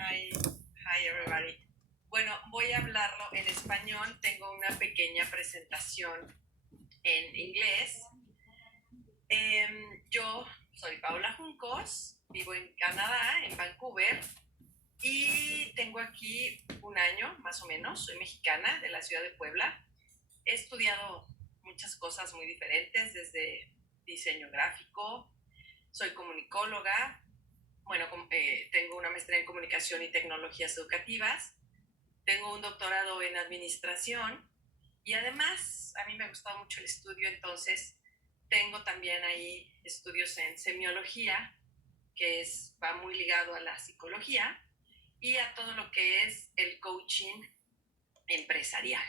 Hi, hi everybody. Bueno, voy a hablarlo en español. Tengo una pequeña presentación en inglés. Yo soy Paula Juncos, vivo en Canadá, en Vancouver, y tengo aquí un año más o menos. Soy mexicana de la ciudad de Puebla. He estudiado muchas cosas muy diferentes, desde diseño gráfico, soy comunicóloga, bueno, tengo una maestría en comunicación y tecnologías educativas, tengo un doctorado en administración y además a mí me ha gustado mucho el estudio, entonces tengo también ahí estudios en semiología, va muy ligado a la psicología y a todo lo que es el coaching empresarial.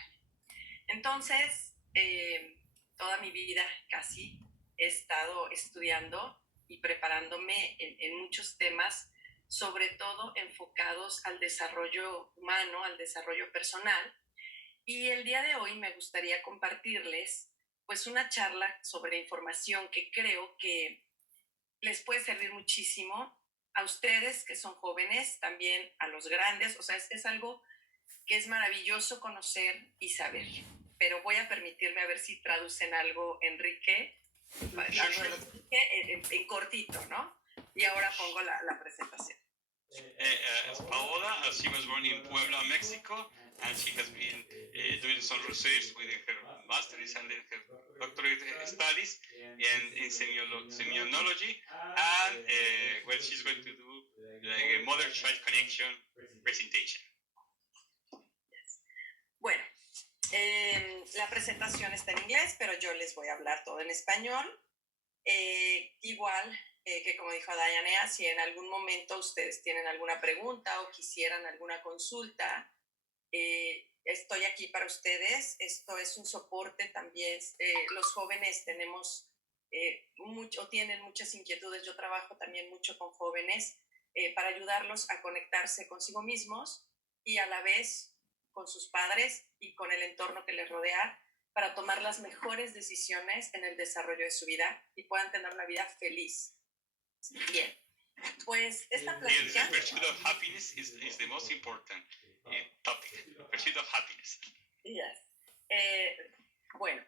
Entonces, toda mi vida casi he estado estudiando y preparándome en muchos temas, sobre todo enfocados al desarrollo humano, al desarrollo personal. Y el día de hoy me gustaría compartirles pues una charla sobre información que creo que les puede servir muchísimo a ustedes que son jóvenes, también a los grandes, o sea, es algo que es maravilloso conocer y saber. Pero voy a permitirme a ver si traducen algo, Enrique, algo de Enrique en cortito, ¿no? Y ahora pongo la presentación. As Paola, she was born in Puebla, Mexico, and she has been doing some research within her master's and then her doctorate studies in semionology, and well, she's going to do like a mother-child connection presentation. Bueno, la presentación está en inglés, pero yo les voy a hablar todo en español. Igual que como dijo Dayanea, si en algún momento ustedes tienen alguna pregunta o quisieran alguna consulta, estoy aquí para ustedes. Esto es un soporte también. Los jóvenes tienen muchas inquietudes. Yo trabajo también mucho con jóvenes para ayudarlos a conectarse consigo mismos y a la vez con sus padres y con el entorno que les rodea, para tomar las mejores decisiones en el desarrollo de su vida y puedan tener una vida feliz. Bien, pues esta plática... The pursuit of happiness is the most important topic. Pursuit of happiness. Yes. Bueno,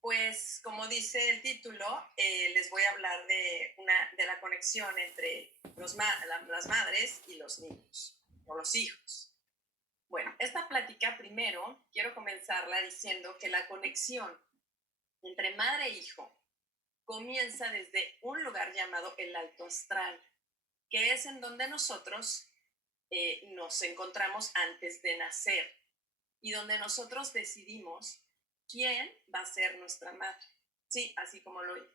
pues como dice el título, les voy a hablar de la conexión entre las madres y los niños, o los hijos. Bueno, esta plática primero quiero comenzarla diciendo que la conexión entre madre e hijo comienza desde un lugar llamado el alto astral, que es en donde nosotros nos encontramos antes de nacer y donde nosotros decidimos quién va a ser nuestra madre. Sí, así como lo oyen.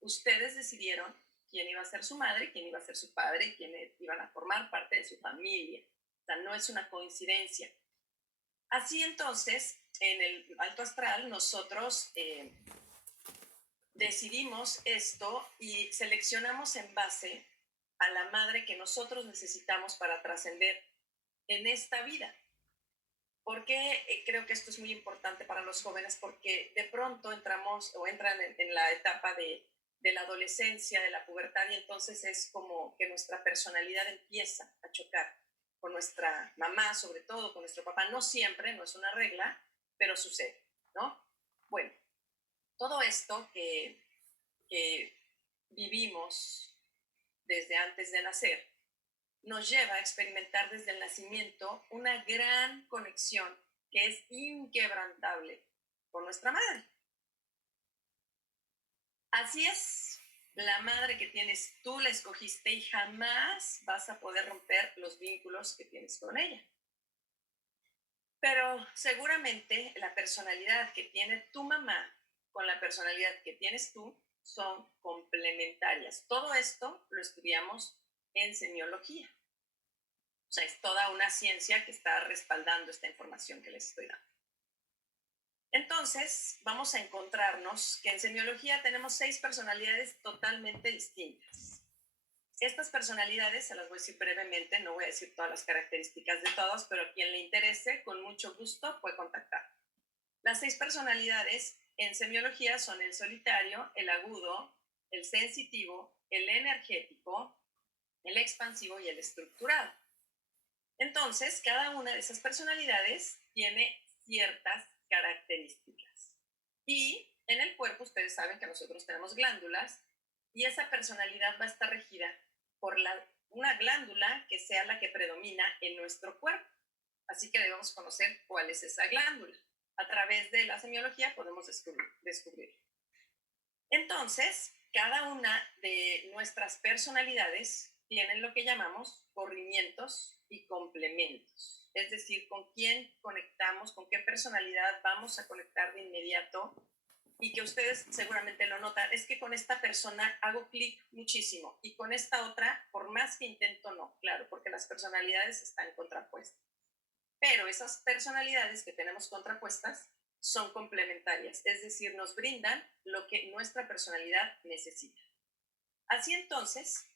Ustedes decidieron quién iba a ser su madre, quién iba a ser su padre, quiénes iban a formar parte de su familia. O sea, no es una coincidencia. Así entonces, en el alto astral, nosotros decidimos esto y seleccionamos en base a la madre que nosotros necesitamos para trascender en esta vida. ¿Por qué creo que esto es muy importante para los jóvenes? Porque de pronto entran en la etapa de la adolescencia, de la pubertad, y entonces es como que nuestra personalidad empieza a chocar con nuestra mamá, sobre todo con nuestro papá. No siempre, no es una regla, pero sucede, ¿no? Bueno, todo esto que vivimos desde antes de nacer nos lleva a experimentar desde el nacimiento una gran conexión que es inquebrantable con nuestra madre. Así es, la madre que tienes tú la escogiste y jamás vas a poder romper los vínculos que tienes con ella. Pero seguramente la personalidad que tiene tu mamá con la personalidad que tienes tú son complementarias. Todo esto lo estudiamos en semiología. O sea, es toda una ciencia que está respaldando esta información que les estoy dando. Entonces, vamos a encontrarnos que en semiología tenemos 6 personalidades totalmente distintas. Estas personalidades se las voy a decir brevemente, no voy a decir todas las características de todos, pero a quien le interese, con mucho gusto puede contactar. Las 6 personalidades en semiología son el solitario, el agudo, el sensitivo, el energético, el expansivo y el estructurado. Entonces, cada una de esas personalidades tiene ciertas características. Y en el cuerpo, ustedes saben que nosotros tenemos glándulas y esa personalidad va a estar regida por una glándula que sea la que predomina en nuestro cuerpo. Así que debemos conocer cuál es esa glándula. A través de la semiología podemos descubrirlo. Entonces, cada una de nuestras personalidades tienen lo que llamamos corrimientos y complementos. Es decir, con quién conectamos, con qué personalidad vamos a conectar de inmediato, y que ustedes seguramente lo notan, es que con esta persona hago clic muchísimo y con esta otra, por más que intento, no, claro, porque las personalidades están contrapuestas. Pero esas personalidades que tenemos contrapuestas son complementarias, es decir, nos brindan lo que nuestra personalidad necesita. Así entonces,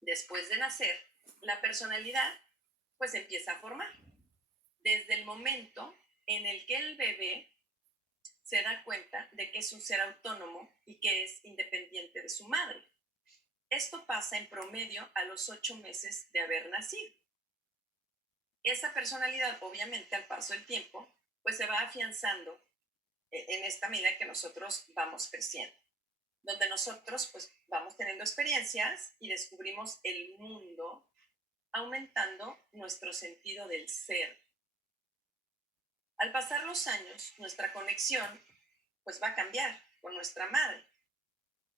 después de nacer, la personalidad pues empieza a formar. Desde el momento en el que el bebé se da cuenta de que es un ser autónomo y que es independiente de su madre. Esto pasa en promedio a los 8 meses de haber nacido. Esa personalidad, obviamente, al paso del tiempo, pues se va afianzando en esta medida que nosotros vamos creciendo, donde nosotros pues vamos teniendo experiencias y descubrimos el mundo, aumentando nuestro sentido del ser. Al pasar los años, nuestra conexión pues va a cambiar con nuestra madre,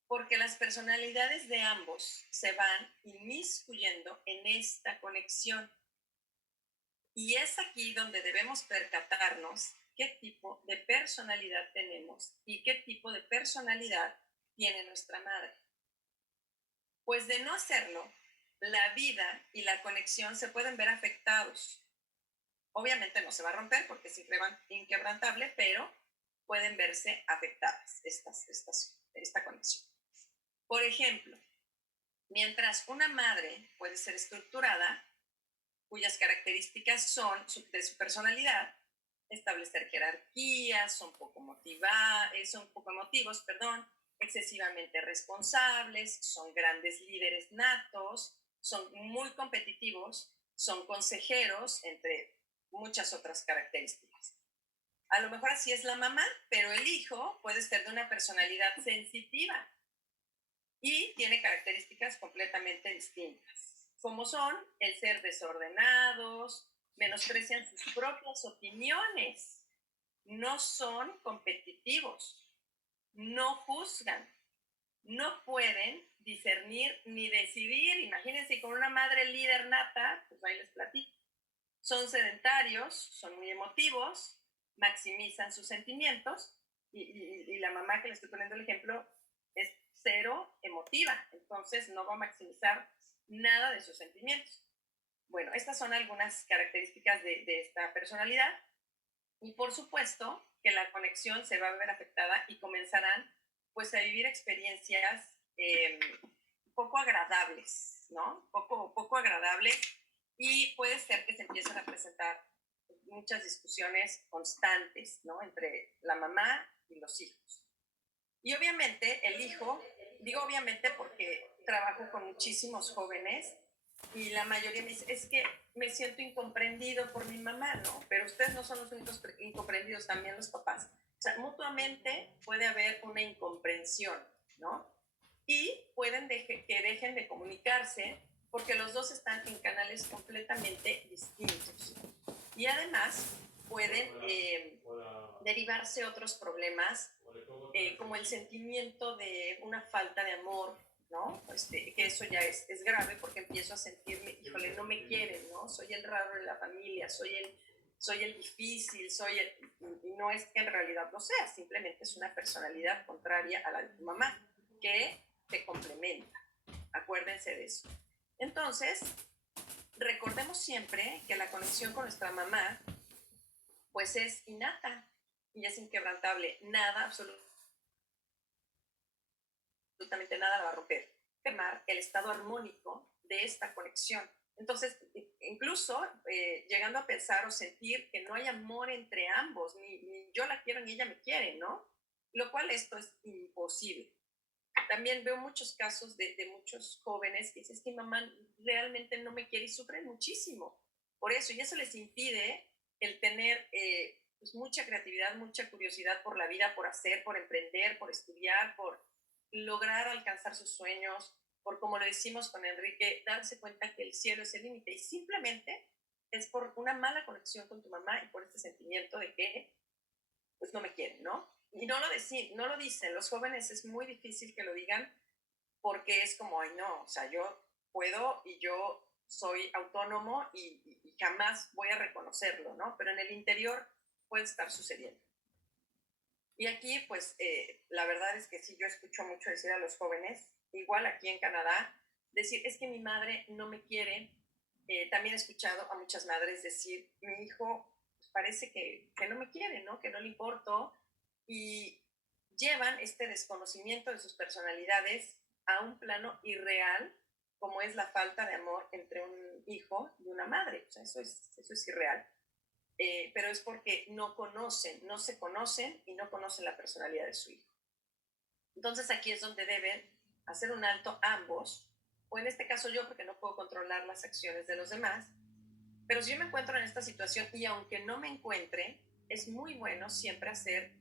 porque las personalidades de ambos se van inmiscuyendo en esta conexión. Y es aquí donde debemos percatarnos qué tipo de personalidad tenemos y qué tipo de personalidad tiene nuestra madre. Pues de no hacerlo, la vida y la conexión se pueden ver afectados. Obviamente no se va a romper porque es inquebrantable, pero pueden verse afectadas esta conexión. Por ejemplo, mientras una madre puede ser estructurada, cuyas características son de su personalidad, establecer jerarquías, son poco emotivos, excesivamente responsables, son grandes líderes natos, son muy competitivos, son consejeros, entre muchas otras características. A lo mejor así es la mamá, pero el hijo puede ser de una personalidad sensitiva y tiene características completamente distintas, como son el ser desordenados, menosprecian sus propias opiniones, no son competitivos, no juzgan, no pueden discernir ni decidir. Imagínense con una madre líder nata, pues ahí les platico. Son sedentarios, son muy emotivos, maximizan sus sentimientos y la mamá que le estoy poniendo el ejemplo es cero emotiva, entonces no va a maximizar nada de sus sentimientos. Bueno, estas son algunas características de esta personalidad y por supuesto que la conexión se va a ver afectada y comenzarán pues a vivir experiencias poco agradables, ¿no? Poco agradables, y puede ser que se empiecen a presentar muchas discusiones constantes, ¿no? Entre la mamá y los hijos. Y obviamente el hijo, digo obviamente porque trabajo con muchísimos jóvenes y la mayoría me dice, es que me siento incomprendido por mi mamá, ¿no? Pero ustedes no son los únicos incomprendidos, también los papás. O sea, mutuamente puede haber una incomprensión, ¿no? Y pueden que dejen de comunicarse porque los dos están en canales completamente distintos. Y además pueden derivarse otros problemas, como el sentimiento de una falta de amor, ¿no? Que eso ya es grave porque empiezo a sentirme, híjole, no me quieren, ¿no? Soy el raro de la familia, soy el difícil, y no es que en realidad lo sea, simplemente es una personalidad contraria a la de tu mamá, que te complementa. Acuérdense de eso. Entonces, recordemos siempre que la conexión con nuestra mamá, pues es innata y es inquebrantable. Nada, absolutamente nada la va a romper. El estado armónico de esta conexión. Entonces, incluso llegando a pensar o sentir que no hay amor entre ambos, ni yo la quiero ni ella me quiere, ¿no? Lo cual esto es imposible. También veo muchos casos de muchos jóvenes que dicen, es que mamá realmente no me quiere y sufren muchísimo. por eso, y eso les impide el tener pues mucha creatividad, mucha curiosidad por la vida, por hacer, por emprender, por estudiar, por lograr alcanzar sus sueños, por, como lo decimos con Enrique, darse cuenta que el cielo es el límite. Y simplemente es por una mala conexión con tu mamá y por este sentimiento de que pues no me quieren, ¿no? Y no lo dicen, los jóvenes es muy difícil que lo digan porque es como, ay no, o sea, yo puedo y yo soy autónomo y jamás voy a reconocerlo, ¿no? Pero en el interior puede estar sucediendo. Y aquí, pues, la verdad es que sí, yo escucho mucho decir a los jóvenes, igual aquí en Canadá, decir, es que mi madre no me quiere. También he escuchado a muchas madres decir, mi hijo pues, parece que no me quiere, ¿no? Que no le importo. Y llevan este desconocimiento de sus personalidades a un plano irreal, como es la falta de amor entre un hijo y una madre. O sea, eso es irreal, pero es porque no conocen, no se conocen y no conocen la personalidad de su hijo. Entonces aquí es donde deben hacer un alto ambos, o en este caso yo, porque no puedo controlar las acciones de los demás, pero si yo me encuentro en esta situación y aunque no me encuentre, es muy bueno siempre hacer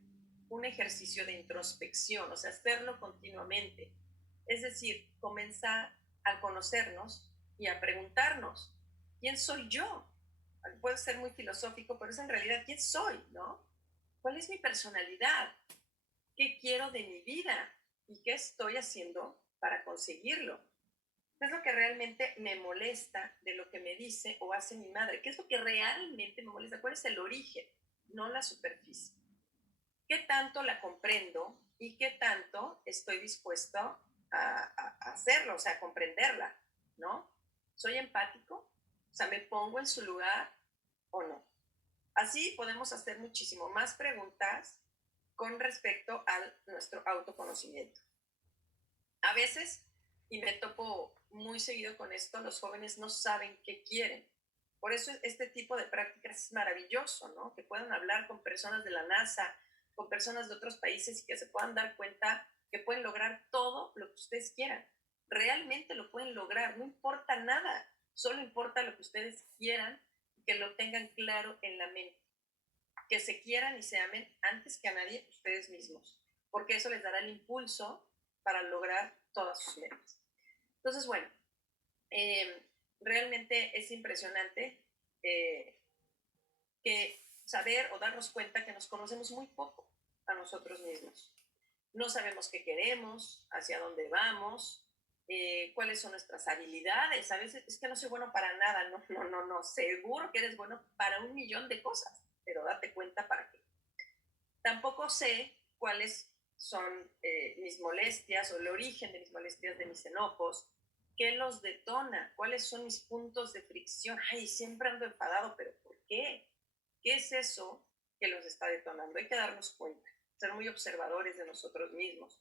un ejercicio de introspección, o sea, hacerlo continuamente. Es decir, comenzar a conocernos y a preguntarnos, ¿quién soy yo? Puede ser muy filosófico, pero es en realidad quién soy, ¿no? ¿Cuál es mi personalidad? ¿Qué quiero de mi vida? ¿Y qué estoy haciendo para conseguirlo? ¿Qué es lo que realmente me molesta de lo que me dice o hace mi madre? ¿Qué es lo que realmente me molesta? ¿Cuál es el origen? No la superficie. ¿Qué tanto la comprendo y qué tanto estoy dispuesto a hacerlo, o sea, a comprenderla, ¿no? ¿Soy empático? O sea, ¿me pongo en su lugar o no? Así podemos hacer muchísimo más preguntas con respecto a nuestro autoconocimiento. A veces, y me topo muy seguido con esto, los jóvenes no saben qué quieren. Por eso este tipo de prácticas es maravilloso, ¿no? Que puedan hablar con personas de la NASA, con personas de otros países y que se puedan dar cuenta que pueden lograr todo lo que ustedes quieran. Realmente lo pueden lograr, no importa nada, solo importa lo que ustedes quieran y que lo tengan claro en la mente. Que se quieran y se amen antes que a nadie ustedes mismos, porque eso les dará el impulso para lograr todas sus metas. Entonces, bueno, eh, realmente es impresionante eh, que saber o darnos cuenta que nos conocemos muy poco a nosotros mismos. No sabemos qué queremos, hacia dónde vamos, cuáles son nuestras habilidades. A veces es que no soy bueno para nada, no, seguro que eres bueno para un millón de cosas, pero date cuenta para qué. Tampoco sé cuáles son mis molestias o el origen de mis molestias, de mis enojos, qué los detona, cuáles son mis puntos de fricción. Ay, siempre ando enfadado, pero ¿por qué? ¿Qué es eso que los está detonando? Hay que darnos cuenta, ser muy observadores de nosotros mismos,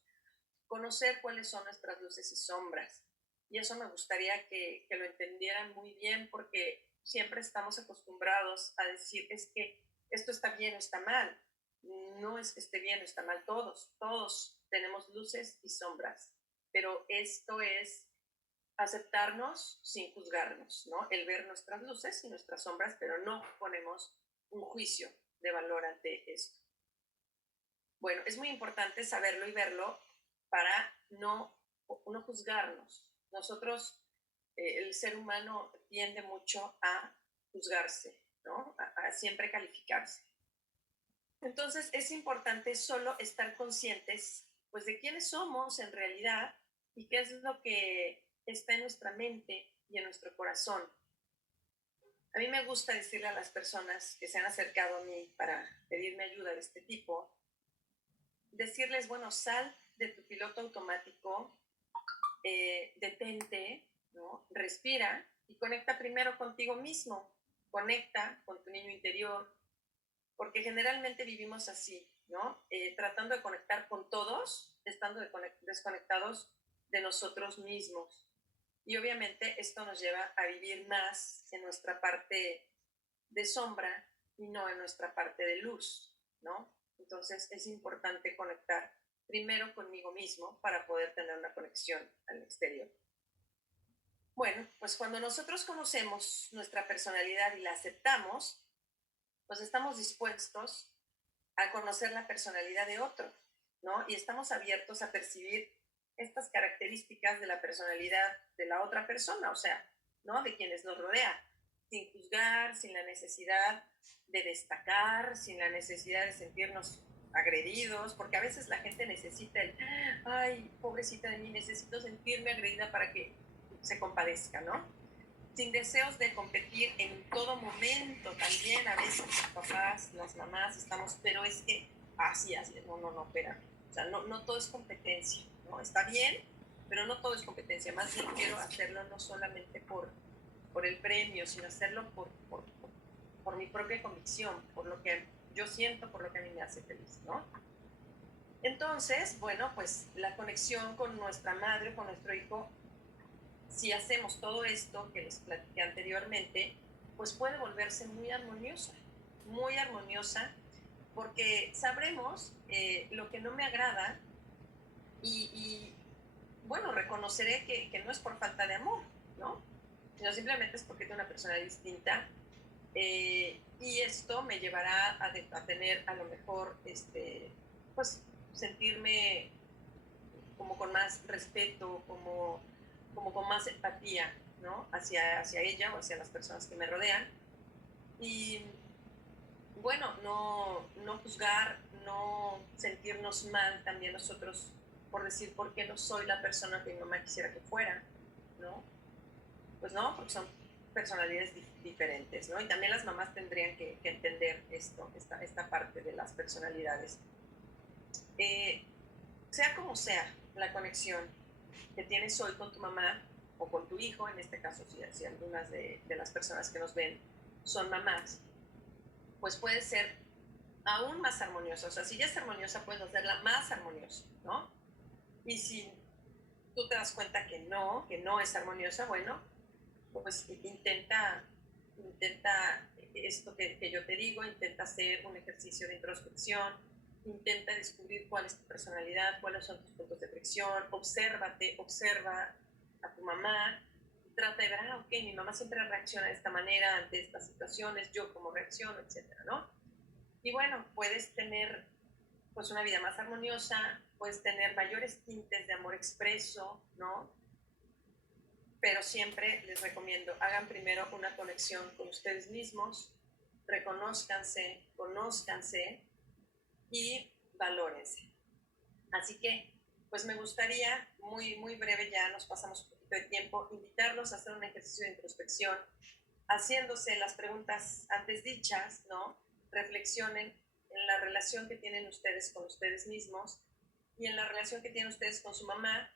conocer cuáles son nuestras luces y sombras. Y eso me gustaría que lo entendieran muy bien porque siempre estamos acostumbrados a decir, es que esto está bien o está mal. No es que esté bien o está mal, todos tenemos luces y sombras, pero esto es aceptarnos sin juzgarnos, ¿no? El ver nuestras luces y nuestras sombras, pero no ponemos un juicio de valor ante esto. Bueno, es muy importante saberlo y verlo para no juzgarnos. Nosotros, el ser humano tiende mucho a juzgarse, ¿no? A siempre calificarse. Entonces es importante solo estar conscientes pues de quiénes somos en realidad y qué es lo que está en nuestra mente y en nuestro corazón. A mí me gusta decirle a las personas que se han acercado a mí para pedirme ayuda de este tipo, decirles, bueno, sal de tu piloto automático, detente, ¿no? Respira y conecta primero contigo mismo, conecta con tu niño interior, porque generalmente vivimos así, ¿no? Tratando de conectar con todos, estando desconectados de nosotros mismos. Y obviamente esto nos lleva a vivir más en nuestra parte de sombra y no en nuestra parte de luz, ¿no? Entonces es importante conectar primero conmigo mismo para poder tener una conexión al exterior. Bueno, pues cuando nosotros conocemos nuestra personalidad y la aceptamos, pues estamos dispuestos a conocer la personalidad de otro, ¿no? Y estamos abiertos a percibir estas características de la personalidad de la otra persona, o sea, ¿no? De quienes nos rodea, sin juzgar, sin la necesidad de destacar, sin la necesidad de sentirnos agredidos, porque a veces la gente necesita el, ay, pobrecita de mí, necesito sentirme agredida para que se compadezca, ¿no? Sin deseos de competir en todo momento, también a veces los papás, las mamás estamos, pero es que así, no, espérame. O sea, no todo es competencia, ¿no? Está bien, pero no todo es competencia. Más bien quiero hacerlo no solamente por el premio, sino hacerlo por mi propia convicción, por lo que yo siento, por lo que a mí me hace feliz, ¿no? Entonces, bueno, pues la conexión con nuestra madre, con nuestro hijo, si hacemos todo esto que les platiqué anteriormente, pues puede volverse muy armoniosa, porque sabremos lo que no me agrada y bueno, reconoceré que no es por falta de amor, ¿no? Sino simplemente es porque tengo una persona distinta y esto me llevará a tener a lo mejor, pues, sentirme como con más respeto, como con más empatía, ¿no? Hacia ella o hacia las personas que me rodean. Y bueno, no juzgar, no sentirnos mal también nosotros por decir por qué no soy la persona que mi mamá quisiera que fuera, ¿no? Pues no, porque son personalidades diferentes, ¿no? Y también las mamás tendrían que entender esta parte de las personalidades. Eh, sea como sea la conexión que tienes hoy con tu mamá o con tu hijo, en este caso si algunas de las personas que nos ven son mamás, pues puede ser aún más armoniosa. O sea, si ya es armoniosa, puedes hacerla más armoniosa, ¿no? Y si tú te das cuenta que no es armoniosa, bueno, pues intenta esto que yo te digo, intenta hacer un ejercicio de introspección, intenta descubrir cuál es tu personalidad, cuáles son tus puntos de fricción, observa a tu mamá, trata de ver, ok, mi mamá siempre reacciona de esta manera ante estas situaciones, yo cómo reacciono, etcétera, ¿no? Y bueno, puedes tener pues una vida más armoniosa, puedes tener mayores tintes de amor expreso, ¿no? Pero siempre les recomiendo, hagan primero una conexión con ustedes mismos, reconózcanse, conózcanse y valórense. Así que, pues me gustaría, muy breve, ya nos pasamos un poquito de tiempo, invitarlos a hacer un ejercicio de introspección, haciéndose las preguntas antes dichas, ¿no? Reflexionen en la relación que tienen ustedes con ustedes mismos y en la relación que tienen ustedes con su mamá.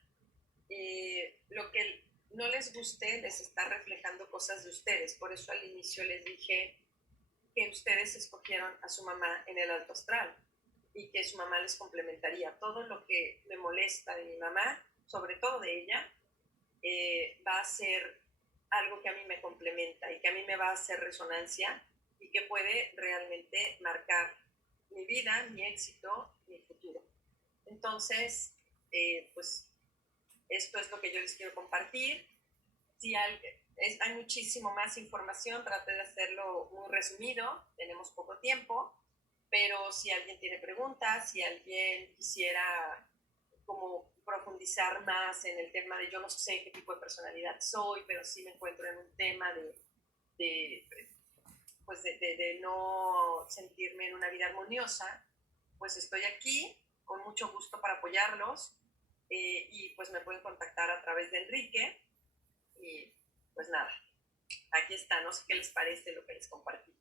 Lo que no les guste les está reflejando cosas de ustedes. Por eso al inicio les dije que ustedes escogieron a su mamá en el alto astral y que su mamá les complementaría. Todo lo que me molesta de mi mamá, sobre todo de ella, va a ser algo que a mí me complementa y que a mí me va a hacer resonancia y que puede realmente marcar mi vida, mi éxito, mi futuro. Entonces, pues esto es lo que yo les quiero compartir. Si hay muchísimo más información, traté de hacerlo muy resumido, tenemos poco tiempo, pero si alguien tiene preguntas, si alguien quisiera como profundizar más en el tema de yo no sé qué tipo de personalidad soy, pero sí me encuentro en un tema de, pues de no sentirme en una vida armoniosa, pues estoy aquí con mucho gusto para apoyarlos y pues me pueden contactar a través de Enrique y pues nada, aquí está, no sé qué les parece lo que les compartí.